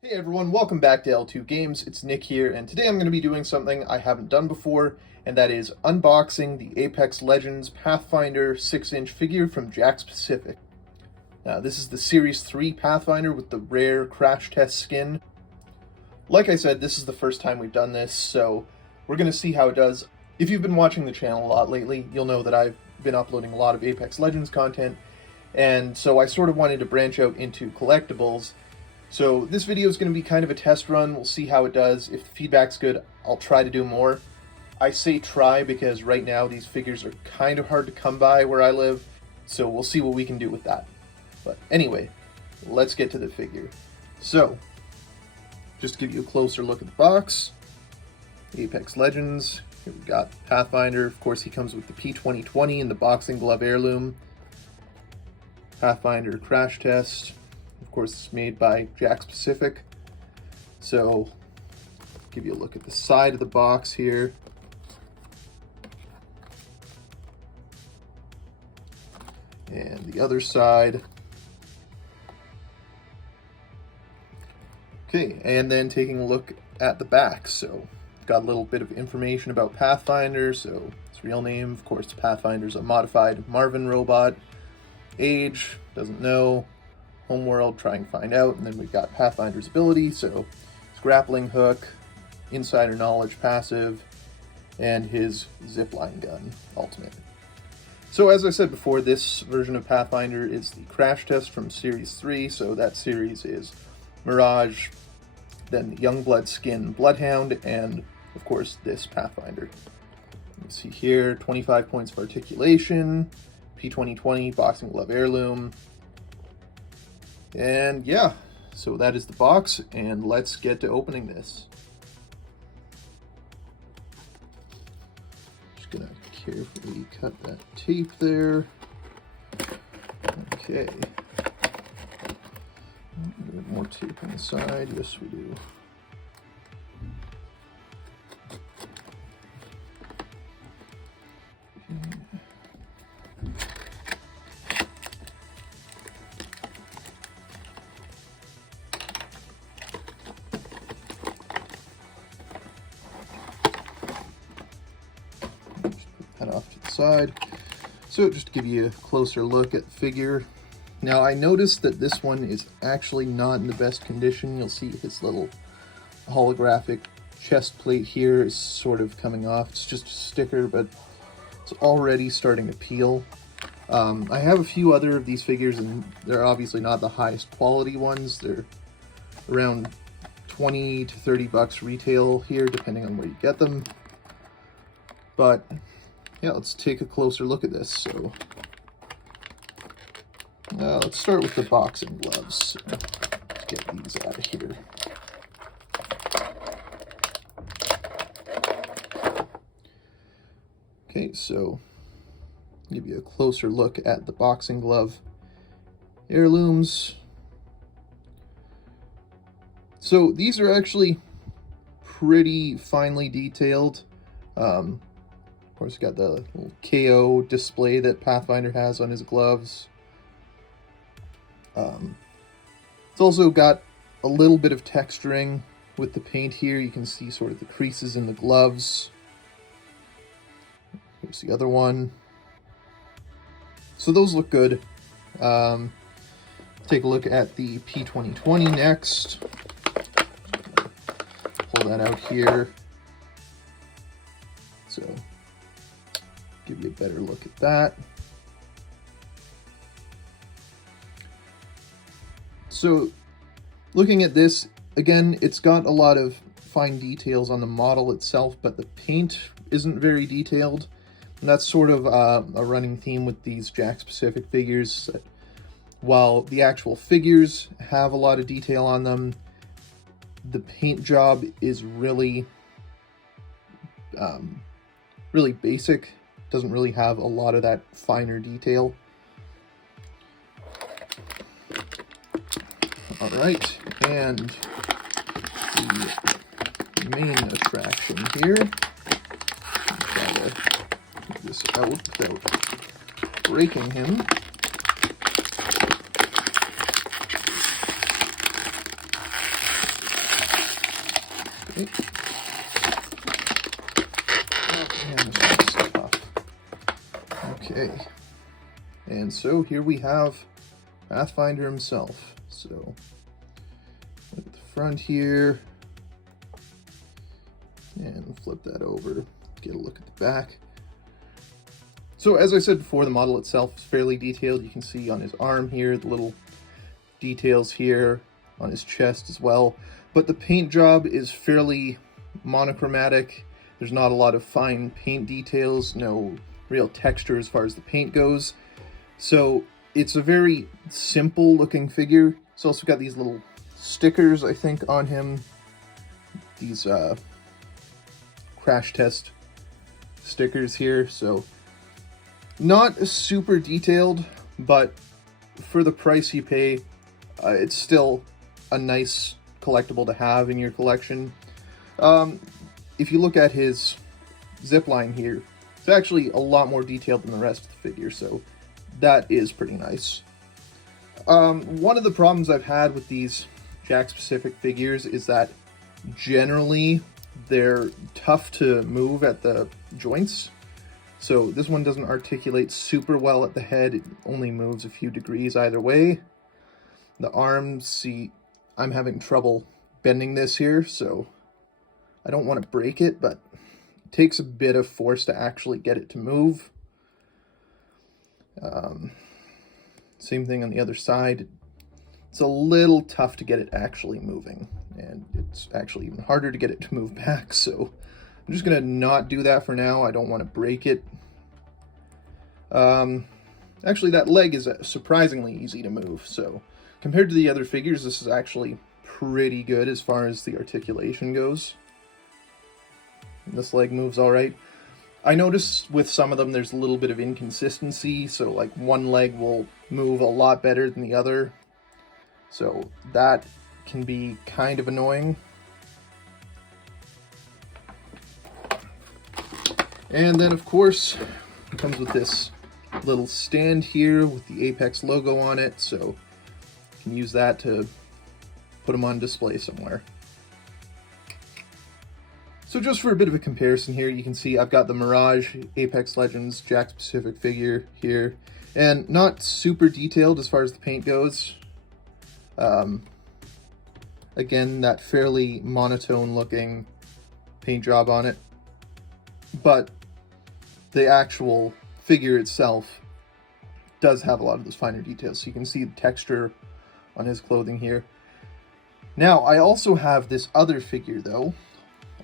Hey everyone, welcome back to L2 Games. It's Nick here, and today I'm going to be doing something I haven't done before, and that is unboxing the Apex Legends Pathfinder 6-inch figure from Jakks Pacific. Now, this is the Series 3 Pathfinder with the rare crash test skin. Like I said, this is the first time we've done this, so we're going to see how it does. If you've been watching the channel a lot lately, you'll know that I've been uploading a lot of Apex Legends content, and so I sort of wanted to branch out into collectibles. So this video is going to be kind of a test run. We'll see how it does. If the feedback's good, I'll try to do more. I say try because right now these figures are kind of hard to come by where I live, so we'll see what we can do with that. But anyway, let's get to the figure. So, just to give you a closer look at the box, Apex Legends, here we've got Pathfinder. Of course, he comes with the P2020 and the boxing glove heirloom. Pathfinder crash test. Of course, it's made by Jakks Pacific. So, give you a look at the side of the box here. And the other side. Okay, and then taking a look at the back. So, got a little bit of information about Pathfinder. So, his real name, of course, Pathfinder's a modified Marvin robot. Age, doesn't know. Homeworld, try and find out. And then we've got Pathfinder's ability, so his grappling hook, insider knowledge passive, and his zipline gun ultimate. So as I said before, this version of Pathfinder is the crash test from Series 3, so that series is Mirage, then the Youngblood skin Bloodhound, and of course this Pathfinder. You can see here, 25 points of articulation, P2020 boxing glove heirloom. And yeah, so that is the box, and let's get to opening this. Just gonna carefully cut that tape there. Okay. A bit more tape on the side. Yes, we do. That off to the side. So just to give you a closer look at the figure. Now I noticed that this one is actually not in the best condition. You'll see his little holographic chest plate here is sort of coming off. It's just a sticker, but it's already starting to peel. I have a few other of these figures, and they're obviously not the highest quality ones. They're around 20 to 30 bucks retail here, depending on where you get them. But yeah, let's take a closer look at this. So let's start with the boxing gloves. So, let's get these out of here. Okay, so give you a closer look at the boxing glove heirlooms. So these are actually pretty finely detailed. Of course, got the little KO display that Pathfinder has on his gloves. It's also got a little bit of texturing with the paint here. You can see sort of the creases in the gloves. Here's the other one. So those look good. Take a look at the P2020 next. Pull that out here. So give you a better look at that. So looking at this, again, it's got a lot of fine details on the model itself, but the paint isn't very detailed. And that's sort of a running theme with these Jakks Pacific figures. While the actual figures have a lot of detail on them, the paint job is really really basic. Doesn't really have a lot of that finer detail. All right, and the main attraction here. Try to get this out without breaking him. And this one's off. Okay. And so here we have Pathfinder himself. So look at the front here. And flip that over. Get a look at the back. So as I said before, the model itself is fairly detailed. You can see on his arm here, the little details here, on his chest as well. But the paint job is fairly monochromatic. There's not a lot of fine paint details, no real texture as far as the paint goes. So it's a very simple looking figure. It's also got these little stickers, I think, on him. These crash test stickers here. So not super detailed, but for the price you pay, it's still a nice collectible to have in your collection. If you look at his zipline here, it's actually a lot more detailed than the rest of the figure, so that is pretty nice. One of the problems I've had with these Jakks Pacific figures is that generally they're tough to move at the joints. So this one doesn't articulate super well at the head. It only moves a few degrees either way. The arms, see, I'm having trouble bending this here, so I don't want to break it, but it takes a bit of force to actually get it to move. Same thing on the other side. It's a little tough to get it actually moving, and it's actually even harder to get it to move back, so I'm just going to not do that for now. I don't want to break it. Actually, that leg is surprisingly easy to move, so compared to the other figures, this is actually pretty good as far as the articulation goes. This leg moves all right. I noticed with some of them there's a little bit of inconsistency, so like one leg will move a lot better than the other. So that can be kind of annoying. And then of course, it comes with this little stand here with the Apex logo on it, so you can use that to put them on display somewhere. So just for a bit of a comparison here, you can see I've got the Mirage Apex Legends Jakks Pacific figure here, and not super detailed as far as the paint goes. Again, that fairly monotone looking paint job on it, but the actual figure itself does have a lot of those finer details, so you can see the texture on his clothing here. Now, I also have this other figure though,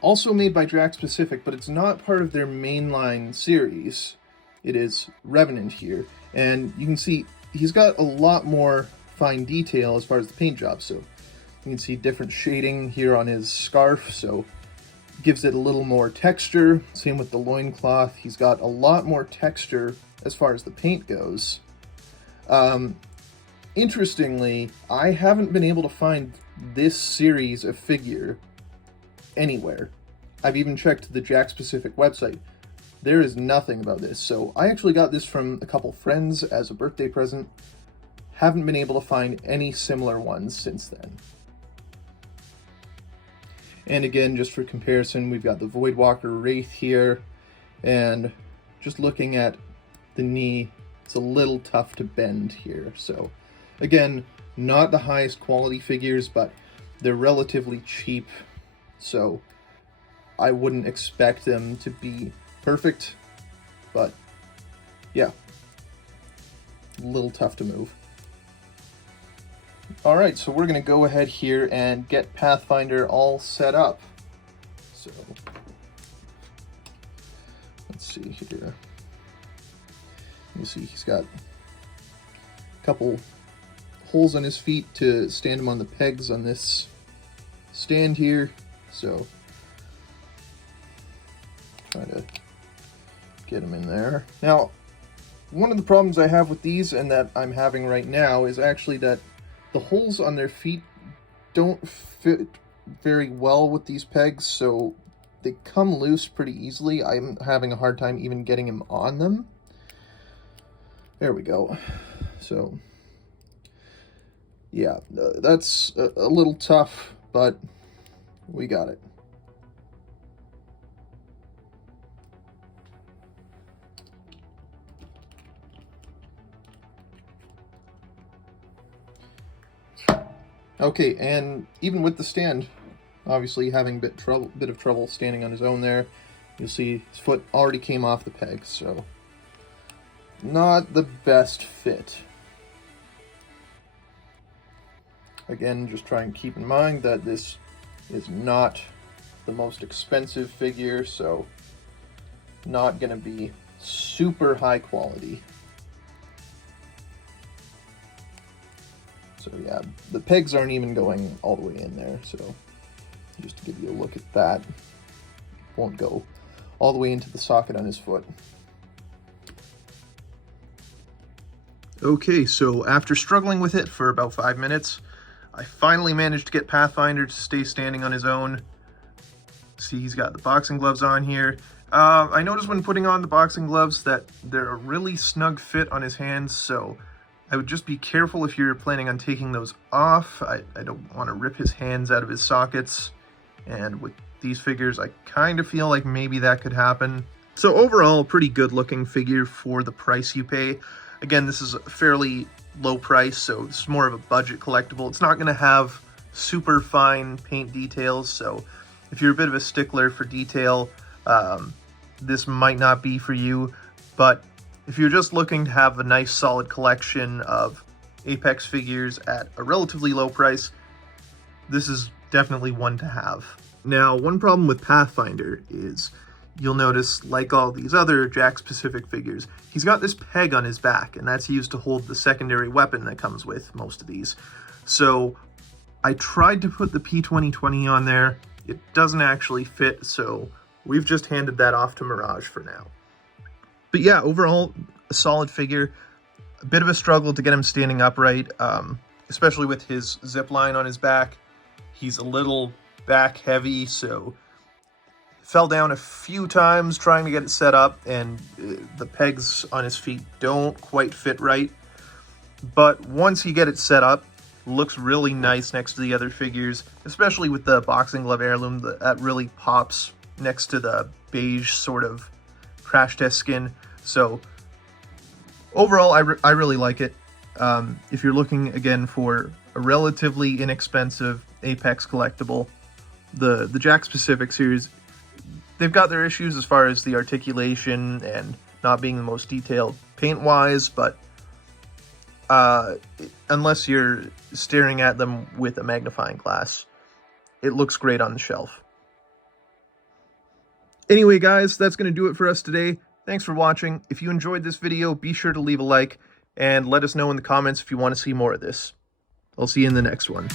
also made by Jakks Pacific, but it's not part of their mainline series. It is Revenant here, and you can see he's got a lot more fine detail as far as the paint job, so you can see different shading here on his scarf, so gives it a little more texture. Same with the loincloth. He's got a lot more texture as far as the paint goes. Interestingly, I haven't been able to find this series of figure anywhere. I've even checked the Jakks Pacific website. There is nothing about this, so I actually got this from a couple friends as a birthday present. Haven't been able to find any similar ones since then. And again, just for comparison, we've got the Voidwalker Wraith here, and just looking at the knee, it's a little tough to bend here. So again, not the highest quality figures, but they're relatively cheap, so I wouldn't expect them to be perfect, but yeah, a little tough to move. Alright, so we're going to go ahead here and get Pathfinder all set up. So, let's see here. You see he's got a couple holes on his feet to stand him on the pegs on this stand here. So, try to get him in there. Now, one of the problems I have with these, and that I'm having right now, is actually that the holes on their feet don't fit very well with these pegs, so they come loose pretty easily. I'm having a hard time even getting him on them. There we go. So, yeah, that's a little tough, but we got it. Okay, and even with the stand, obviously having a bit of trouble standing on his own there. You'll see his foot already came off the peg, so not the best fit. Again, just try and keep in mind that this is not the most expensive figure, so not going to be super high quality. So yeah, the pegs aren't even going all the way in there, so just to give you a look at that, won't go all the way into the socket on his foot. Okay, so after struggling with it for about 5 minutes, I finally managed to get Pathfinder to stay standing on his own. See, he's got the boxing gloves on here. I noticed when putting on the boxing gloves that they're a really snug fit on his hands, so I would just be careful if you're planning on taking those off. I don't want to rip his hands out of his sockets, and with these figures, I kind of feel like maybe that could happen. So overall, pretty good looking figure for the price you pay. Again, this is a fairly low price, so it's more of a budget collectible. It's not going to have super fine paint details, so if you're a bit of a stickler for detail, this might not be for you. But if you're just looking to have a nice solid collection of Apex figures at a relatively low price, this is definitely one to have. Now, one problem with Pathfinder is you'll notice, like all these other Jakks Pacific figures, he's got this peg on his back, and that's used to hold the secondary weapon that comes with most of these. So I tried to put the P2020 on there. It doesn't actually fit, so we've just handed that off to Mirage for now. But yeah, overall, a solid figure. A bit of a struggle to get him standing upright, especially with his zip line on his back. He's a little back heavy, so fell down a few times trying to get it set up, and the pegs on his feet don't quite fit right. But once you get it set up, looks really nice next to the other figures, especially with the boxing glove heirloom. That really pops next to the beige sort of crash test skin. So overall, I really like it. If you're looking again for a relatively inexpensive Apex collectible, the Jakks Pacific series, they've got their issues as far as the articulation and not being the most detailed paint-wise, but unless you're staring at them with a magnifying glass, it looks great on the shelf. Anyway, guys, that's going to do it for us today. Thanks for watching. If you enjoyed this video, be sure to leave a like and let us know in the comments if you want to see more of this. I'll see you in the next one.